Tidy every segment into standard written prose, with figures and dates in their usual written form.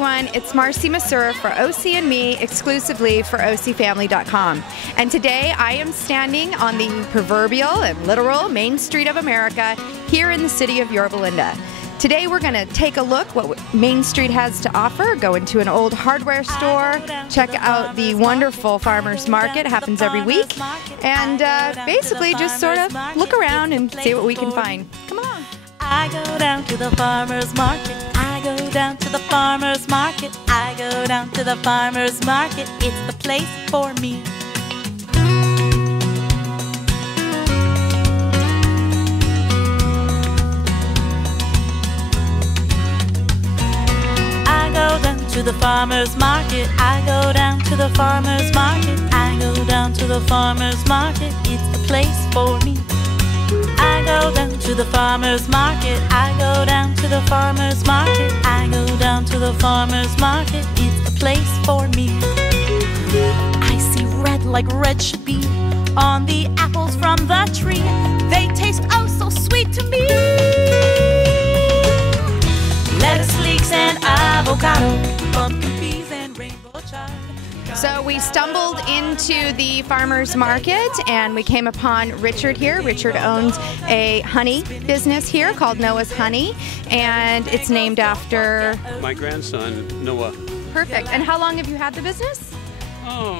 everyone, it's Marcy Massura for OC and Me, exclusively for OCFamily.com. And today I am standing on the proverbial and literal Main Street of America here in the city of Yorba. Today we're going to take a look what Main Street has to offer, go into an old hardware store, check out the wonderful farmers market, it happens every week, and basically just sort of look around and see what we can find. Come along. I go down to the farmers market, I go down to the farmers market, I go down to the farmers market, it's the place for me. I go down to the farmers market, I go down to the farmers market, I go down to the farmers market, it's the place for me. I go down to the farmers market, I go down to the farmers market, I go down to the farmers market, it's the place for me. I see red like red should be on the apples from the tree, they taste oh so sweet to me. Lettuce, leeks and avocado, pumpkin peas and rainbow chard. So we stumbled into the farmers market and we came upon Richard here. Richard owns a honey business here called Noah's Honey, and it's named after my grandson, Noah. Perfect. And how long have you had the business? Oh,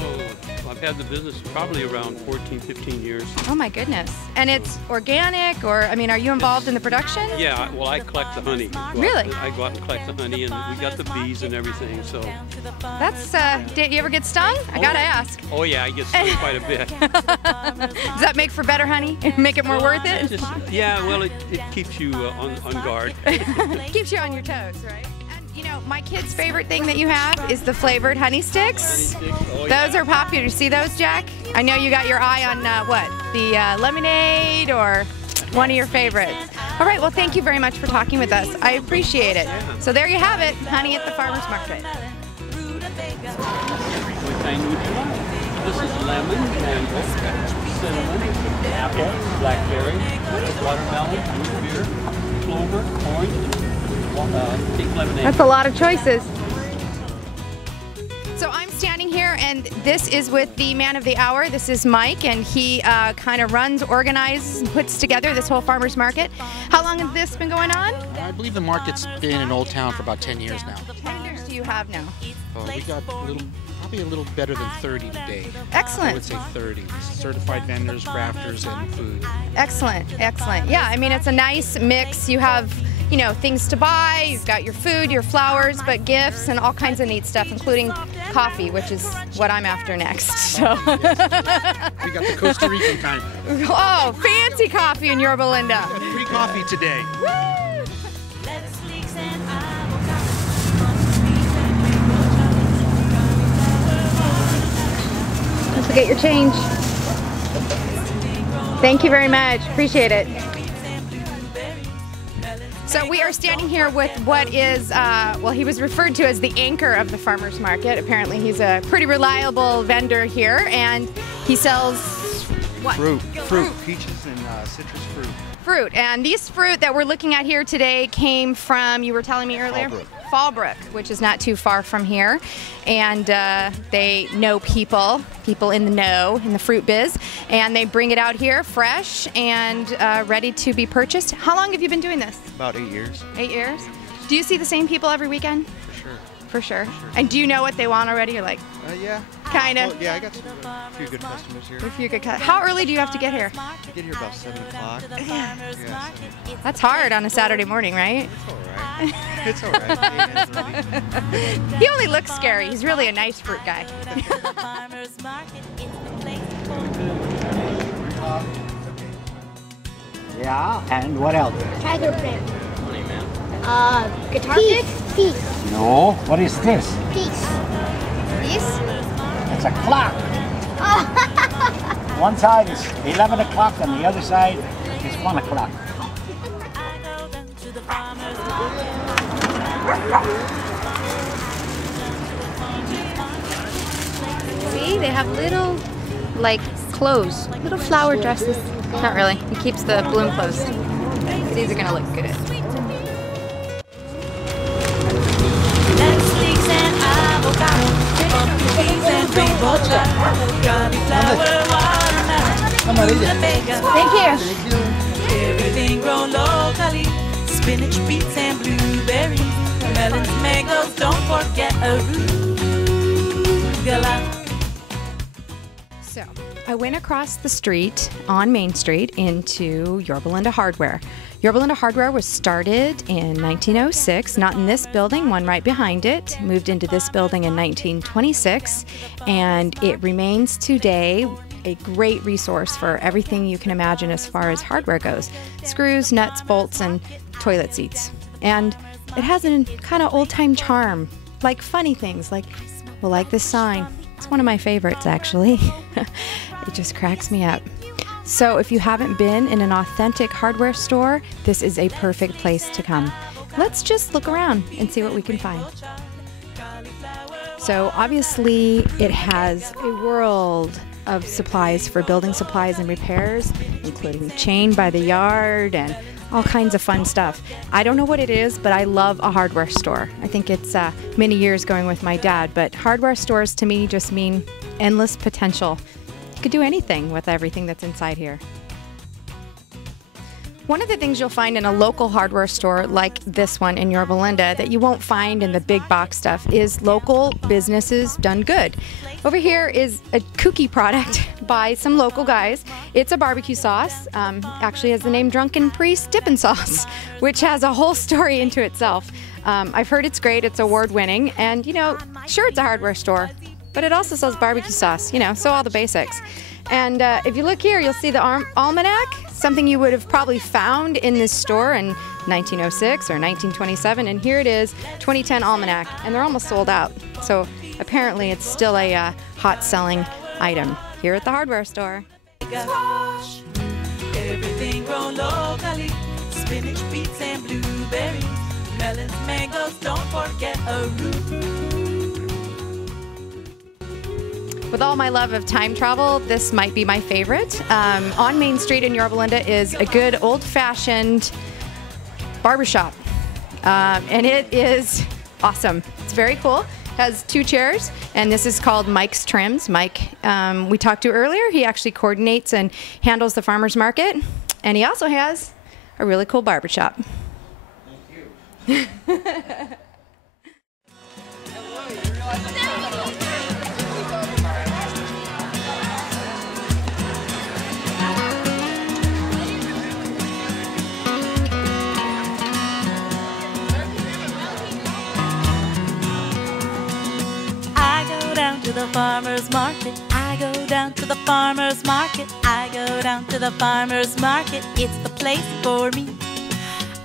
I've had the business probably around 14, 15 years. Oh my goodness. And it's organic, or, I mean, are you involved in the production? Yeah, well, I collect the honey. Really? I go out and collect the honey, and we got the bees and everything, so. That's, did you ever get stung? I gotta ask. Oh yeah, I get stung quite a bit. Does that make for better honey? Make it more worth it? Yeah, well, it keeps you on guard. Keeps you on your toes, right? You know, my kid's favorite thing that you have is the flavored honey sticks. Oh, yeah. Those are popular. See those, Jack? I know you got your eye on what? The lemonade or one of your favorites. All right, well, thank you very much for talking with us. I appreciate it. So there you have it, honey at the farmer's market. This is lemon, mango, cinnamon, apple, blackberry, watermelon, root beer, clover, orange, pink lemonade. That's a lot of choices. So I'm standing here, and this is with the man of the hour. This is Mike, and he kind of runs, organizes, and puts together this whole farmer's market. How long has this been going on? I believe the market's been in Old Town for about 10 years now. 10 years do you have now? We got probably a little better than 30 today. Excellent. I would say 30. Certified vendors, crafters, and food. Excellent, excellent. Yeah, I mean, it's a nice mix. You have, you know, things to buy, you've got your food, your flowers, but gifts and all kinds of neat stuff, including coffee, which is what I'm after next. So. We got the Costa Rican kind. Oh, fancy coffee in Yorba. Free coffee today. Woo! Don't forget your change. Thank you very much. Appreciate it. So we are standing here with what is, well, he was referred to as the anchor of the farmer's market. Apparently he's a pretty reliable vendor here, and he sells what? Fruit, peaches and citrus fruit. Fruit, and these fruit that we're looking at here today came from, you were telling me earlier? Fallbrook, which is not too far from here, and they know people in the know, in the fruit biz, and they bring it out here fresh and ready to be purchased. How long have you been doing this? About 8 years. 8 years? Do you see the same people every weekend? For sure. For sure. And do you know what they want already? You're like, yeah. Kind of. Well, yeah, I got a few good customers here. A few good How early do you have to get here? I get here about 7 o'clock. Yeah. Yeah, That's hard on a Saturday morning, right? It's all right. It's all right. He only looks scary. He's really a nice fruit guy. Yeah, and what else? Tiger print. Guitar pick? Peace. No, what is this? Peace. Peace? It's a clock. One side is 11 o'clock and the other side is 1 o'clock. See, they have little, like, clothes, little flower dresses. Not really. He keeps the bloom closed. These are gonna look good. Let's cotton, pumpkin peas and rainbow trout, cauliflower, watermelon, rutabaga. Thank you. Everything grown locally, spinach, beets, and blueberries, melons, mangoes, don't forget arugula. So, I went across the street on Main Street into Yorba Hardware. Yorba Hardware was started in 1906, not in this building, one right behind it. Moved into this building in 1926, and it remains today a great resource for everything you can imagine as far as hardware goes. Screws, nuts, bolts, and toilet seats. And it has a kind of old-time charm, like funny things, like this sign. It's one of my favorites, actually. It just cracks me up. So if you haven't been in an authentic hardware store, this is a perfect place to come. Let's just look around and see what we can find. So obviously it has a world of supplies for building supplies and repairs, including chain by the yard and all kinds of fun stuff. I don't know what it is, but I love a hardware store. I think it's many years going with my dad, but hardware stores to me just mean endless potential. You could do anything with everything that's inside here. One of the things you'll find in a local hardware store like this one in Yorba Linda that you won't find in the big box stuff is local businesses done good. Over here is a kooky product by some local guys. It's a barbecue sauce, actually has the name Drunken Priest Dippin' Sauce, which has a whole story into itself. I've heard it's great, it's award-winning, and you know, sure it's a hardware store, but it also sells barbecue sauce, you know, so all the basics. And if you look here, you'll see the almanac, something you would have probably found in this store in 1906 or 1927, and here it is, 2010 almanac, and they're almost sold out. So apparently it's still a hot-selling item here at the hardware store. Squash, everything grown locally, spinach, beets, and blueberries, melons, mangoes, don't forget arugula. With all my love of time travel, this might be my favorite. On Main Street in Yorba Linda is a good old-fashioned barbershop, and it is awesome. It's very cool. Has 2 chairs, and this is called Mike's Trims. Mike, we talked to earlier, he actually coordinates and handles the farmers market, and he also has a really cool barbershop. Thank you. To the farmer's market, I go down to the farmer's market, I go down to the farmer's market, it's the place for me.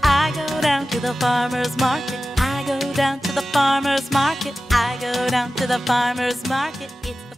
I go down to the farmer's market, I go down to the farmer's market, I go down to the farmer's market, it's the